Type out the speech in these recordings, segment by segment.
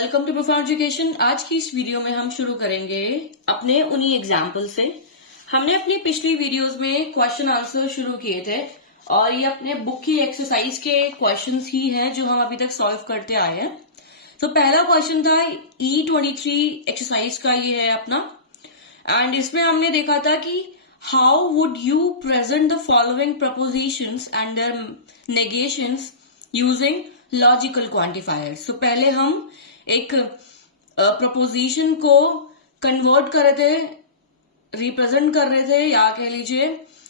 Welcome to profound education. आज की इस वीडियो में हम शुरू करेंगे अपने उन्हीं एग्जाम्पल से। हमने अपनी पिछली वीडियोस में क्वेश्चन आंसर शुरू किए थे और ये अपने बुक की एक्सरसाइज के क्वेश्चंस ही हैं जो हम अभी तक सॉल्व करते आए हैं। तो पहला क्वेश्चन था E23 एक्सरसाइज का, ये है अपना। एंड इसमें हमने देखा था कि how would you present the following propositions and their negations using logical quantifiers. तो पहले हम एक प्रपोजिशन को कन्वर्ट कर रहे थे, रिप्रेजेंट कर रहे थे, या कह लीजिए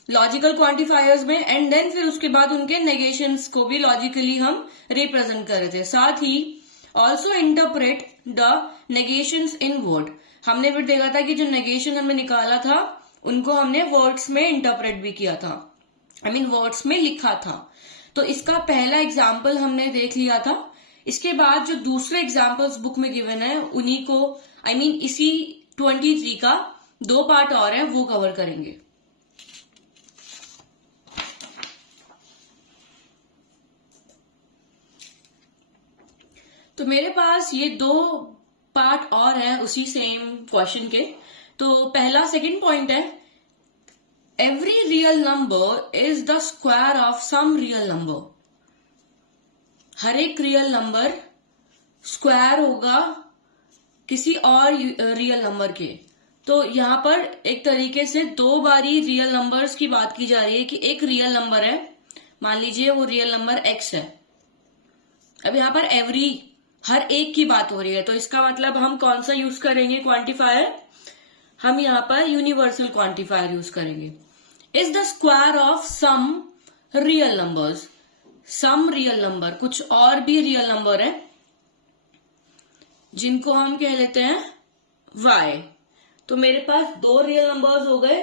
लॉजिकल क्वांटिफायर्स में, एंड देन फिर उसके बाद उनके नेगेशंस को भी लॉजिकली हम रिप्रेजेंट कर रहे थे। साथ ही also interpret the negations in word. हमने फिर देखा था कि जो नेगेशन हमने निकाला था उनको हमने वर्ड्स में इंटरप्रेट भी किया था, वर्ड्स में लिखा था। तो इसका पहला एग्जाम्पल हमने देख लिया था। इसके बाद जो दूसरे एग्जाम्पल्स बुक में गिवन है उन्हीं को इसी 23 का 2 पार्ट और है, वो कवर करेंगे। तो मेरे पास ये 2 पार्ट और है उसी सेम क्वेश्चन के। तो पहला सेकंड पॉइंट है, every real number is the square of some real number। हर एक रियल नंबर स्क्वायर होगा किसी और रियल नंबर के। तो यहां पर एक तरीके से 2 बारी रियल नंबर्स की बात की जा रही है कि एक रियल नंबर है, मान लीजिए वो रियल नंबर x है। अब यहां पर एवरी, हर एक की बात हो रही है, तो इसका मतलब हम कौन सा यूज करेंगे क्वांटिफायर? हम यहां पर यूनिवर्सल क्वांटिफायर यूज करेंगे। Is the square of some real numbers. Some real number, कुछ और भी रियल नंबर है जिनको हम कह लेते हैं y। तो मेरे पास 2 रियल नंबर्स हो गए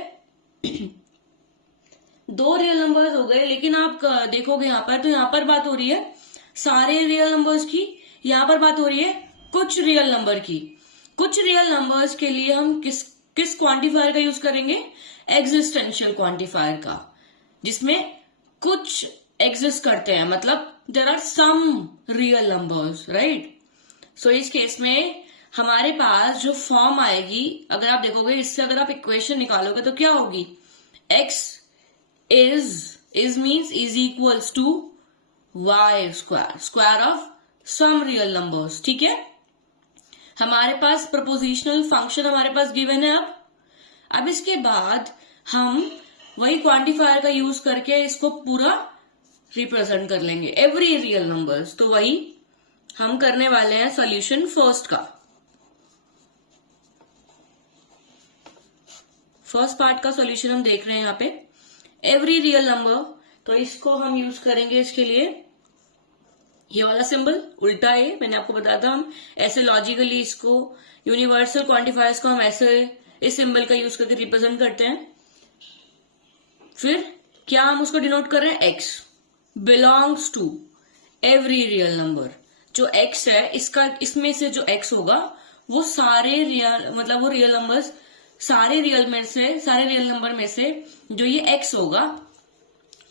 2 रियल नंबर्स हो गए। लेकिन आप देखोगे यहां पर, तो यहां पर बात हो रही है सारे रियल नंबर्स की, यहां पर बात हो रही है कुछ रियल नंबर की। कुछ रियल नंबर्स के लिए हम किस क्वांटिफायर का यूज करेंगे? एग्जिस्टेंशियल क्वांटिफायर का, जिसमें कुछ एग्जिस्ट करते हैं, मतलब there are some real numbers, right. So इस केस में हमारे पास जो फॉर्म आएगी, अगर आप देखोगे इससे अगर आप इक्वेशन निकालोगे तो क्या होगी? x is means is equals to y square, square of some real numbers. ठीक है, हमारे पास प्रपोजिशनल फंक्शन हमारे पास गिवन है। अब इसके बाद हम वही क्वांटिफायर का यूज करके इसको पूरा रिप्रेजेंट कर लेंगे, एवरी रियल नंबर्स। तो वही हम करने वाले हैं सॉल्यूशन फर्स्ट का। फर्स्ट पार्ट का सॉल्यूशन हम देख रहे हैं यहाँ पे, एवरी रियल नंबर। तो इसको हम यूज करेंगे इसके लिए ये वाला सिंबल, उल्टा है, मैंने आपको बताया था। हम ऐसे लॉजिकली इसको यूनिवर्सल क्वांटिफायर्स को हम ऐसे इस सिंबल का यूज करके रिप्रेजेंट करते हैं। फिर क्या हम उसको डिनोट कर रहे हैं? x belongs to every real number. जो x है इसमें से जो x होगा वो सारे रियल, मतलब वो रियल नंबर्स, सारे रियल नंबर में से जो ये x होगा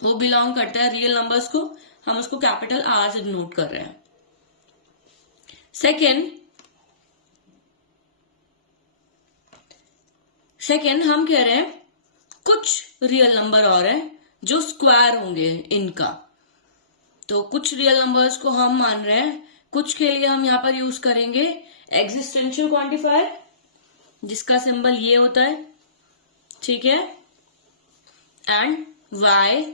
वो बिलोंग करता है रियल नंबर्स को। हम उसको कैपिटल R से डिनोट कर रहे हैं। सेकेंड हम कह रहे हैं कुछ रियल नंबर और हैं जो स्क्वायर होंगे इनका। तो कुछ रियल नंबर्स को हम मान रहे हैं, कुछ के लिए हम यहां पर यूज करेंगे एग्जिस्टेंशियल क्वांटिफायर, जिसका सिंबल ये होता है। ठीक है, and y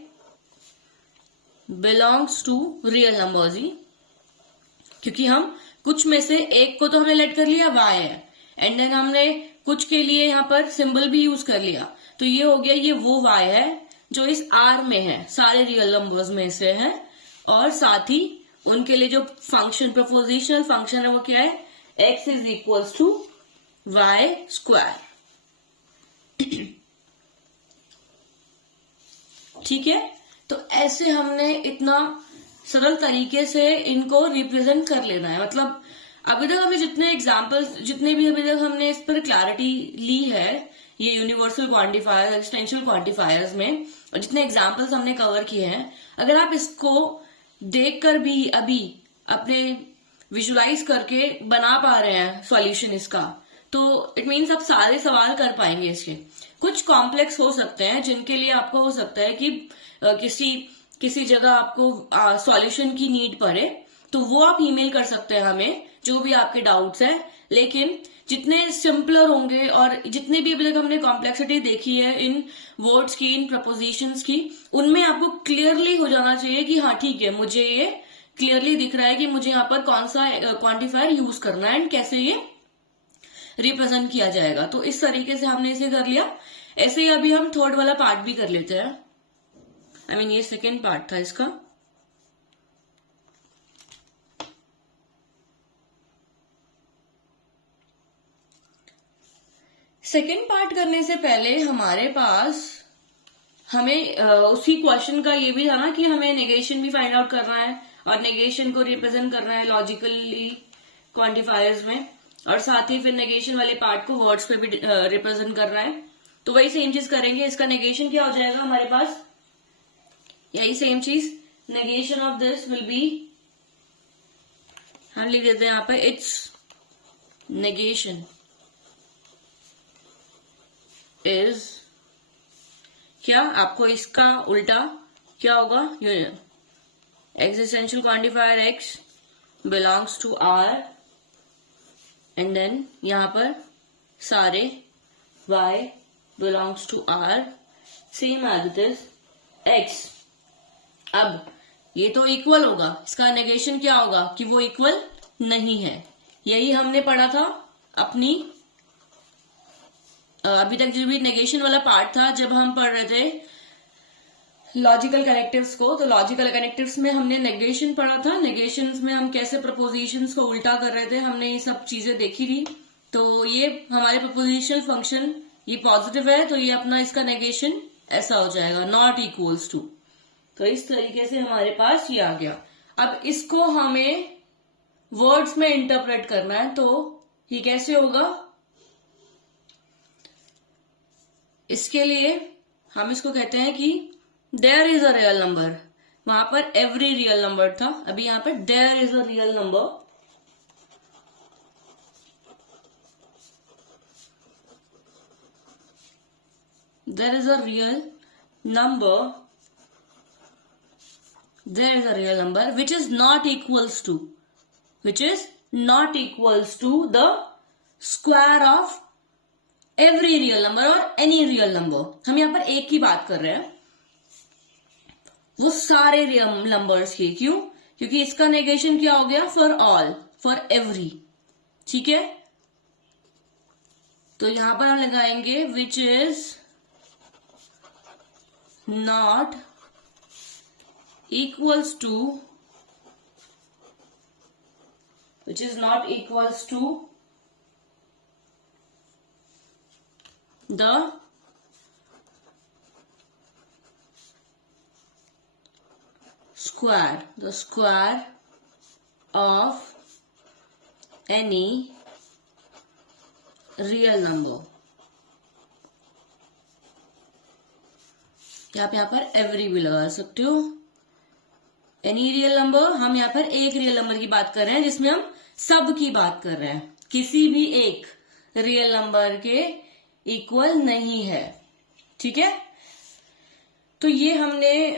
belongs to real numbers ही, क्योंकि हम कुछ में से एक को तो हमने लेट कर लिया y है, एंड देन हमने कुछ के लिए यहां पर सिंबल भी यूज कर लिया। तो ये हो गया, ये वो y है जो इस R में है, सारे रियल नंबर्स में से है। और साथ ही उनके लिए जो फंक्शन, प्रपोजिशनल फंक्शन है, वो क्या है? x is equals to y square. ठीक है, तो ऐसे हमने इतना सरल तरीके से इनको रिप्रेजेंट कर लेना है। मतलब अभी तक हमें जितने भी अभी तक हमने इस पर क्लैरिटी ली है, ये यूनिवर्सल क्वांटिफायर, एक्सटेंशियल क्वांटिफायर्स में, और जितने एग्जाम्पल्स हमने कवर किए हैं, अगर आप इसको देखकर भी अभी अपने विजुलाइज करके बना पा रहे हैं सॉल्यूशन इसका, तो इट मीन्स आप सारे सवाल कर पाएंगे इसके। कुछ कॉम्प्लेक्स हो सकते हैं जिनके लिए आपको हो सकता है कि किसी जगह आपको सॉल्यूशन की नीड पड़े, तो वो आप ईमेल कर सकते हैं हमें, जो भी आपके डाउट्स हैं। लेकिन जितने सिंपलर होंगे और जितने भी अभी तक हमने कॉम्प्लेक्सिटी देखी है इन वर्ड्स की, इन प्रपोजिशंस की, उनमें आपको क्लियरली हो जाना चाहिए कि हाँ ठीक है, मुझे ये क्लियरली दिख रहा है कि मुझे यहाँ पर कौन सा क्वांटिफायर यूज करना है एंड कैसे ये रिप्रेजेंट किया जाएगा। तो इस तरीके से हमने इसे कर लिया। ऐसे ही अभी हम थर्ड वाला पार्ट भी कर लेते हैं। आई मीन ये सेकेंड पार्ट था इसका। सेकेंड पार्ट करने से पहले हमारे पास हमें उसी क्वेश्चन का ये भी था ना कि हमें नेगेशन भी फाइंड आउट करना है और नेगेशन को रिप्रेजेंट करना है लॉजिकली क्वांटिफायर्स में, और साथ ही फिर नेगेशन वाले पार्ट को वर्ड्स पे भी रिप्रेजेंट करना है। तो वही सेम चीज करेंगे। इसका नेगेशन क्या हो जाएगा हमारे पास, यही सेम चीज, negation of this will be, हम लिख देते हैं यहाँ पे इट्स नेगेशन इज, क्या आपको इसका उल्टा क्या होगा, existential quantifier X belongs to R and then यहां पर सारे y belongs to R same as it is x। अब ये तो इक्वल होगा, इसका नेगेशन क्या होगा कि वो इक्वल नहीं है। यही हमने पढ़ा था अपनी अभी तक जो भी नेगेशन वाला पार्ट था, जब हम पढ़ रहे थे लॉजिकल कनेक्टिव्स को, तो लॉजिकल कनेक्टिव्स में हमने नेगेशन पढ़ा था। नेगेशंस में हम कैसे प्रपोजिशंस को उल्टा कर रहे थे, हमने ये सब चीजें देखी थी। तो ये हमारे प्रपोजिशनल फंक्शन ये पॉजिटिव है, तो ये अपना इसका नेगेशन ऐसा हो जाएगा, नॉट इक्वल्स टू। तो इस तरीके से हमारे पास ये आ गया। अब इसको हमें वर्ड्स में इंटरप्रेट करना है, तो ये कैसे होगा, इसके लिए हम इसको कहते हैं कि there is a real number. वहां पर एवरी रियल नंबर था, अभी यहां पर there is a real number. There is a real number, there is a real number which is not equals to, which is not equals to the square of every real number और any real number. हम यहां पर एक की बात कर रहे हैं, वो सारे रियल नंबर्स की। क्यों? क्योंकि इसका नेगेशन क्या हो गया, फॉर ऑल, फॉर एवरी। ठीक है, तो यहां पर हम लगाएंगे which is not equals to, which is not equals to the square of any real number। आप यहाँ पर एवरी भी लगा सकते हो। एनी रियल नंबर, हम यहाँ पर एक रियल नंबर की बात कर रहे हैं जिसमें हम सब की बात कर रहे हैं, किसी भी एक रियल नंबर के इक्वल नहीं है। ठीक है, तो ये हमने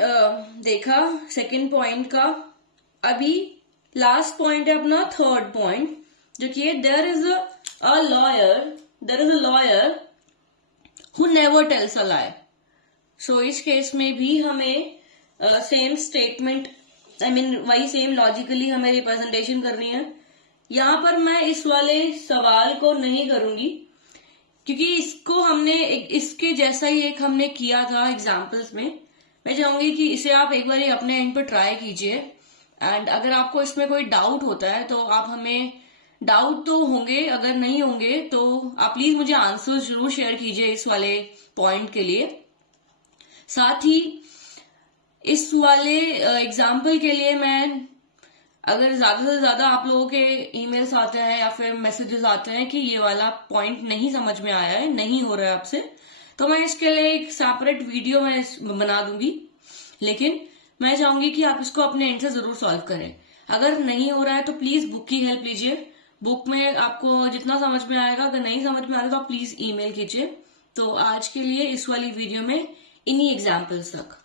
देखा सेकंड पॉइंट का। अभी लास्ट पॉइंट है अपना थर्ड पॉइंट, जो कि there is a lawyer who never tells a lie. So इस केस में भी हमें सेम स्टेटमेंट, आई मीन वही सेम लॉजिकली हमें रिप्रेजेंटेशन करनी है। यहां पर मैं इस वाले सवाल को नहीं करूंगी, क्योंकि इसको हमने इसके जैसा ही एक हमने किया था एग्जाम्पल्स में। मैं चाहूंगी कि इसे आप एक बार अपने एंड पर ट्राई कीजिए, एंड अगर आपको इसमें कोई डाउट होता है तो आप हमें, डाउट तो होंगे, अगर नहीं होंगे तो आप प्लीज मुझे आंसर जरूर शेयर कीजिए इस वाले पॉइंट के लिए। साथ ही इस वाले एग्जाम्पल के लिए मैं, अगर ज्यादा से ज्यादा आप लोगों के ईमेल्स आते हैं या फिर मैसेजेस आते हैं कि ये वाला पॉइंट नहीं समझ में आया है, नहीं हो रहा है आपसे, तो मैं इसके लिए एक सेपरेट वीडियो मैं बना दूंगी। लेकिन मैं चाहूंगी कि आप इसको अपने एंड से जरूर सॉल्व करें। अगर नहीं हो रहा है तो प्लीज बुक की हेल्प लीजिए। बुक में आपको जितना समझ में आएगा, अगर नहीं समझ में आ रहा तो आप प्लीज ईमेल कीजिए। तो आज के लिए इस वाली वीडियो में इन्हीं एग्जाम्पल्स तक।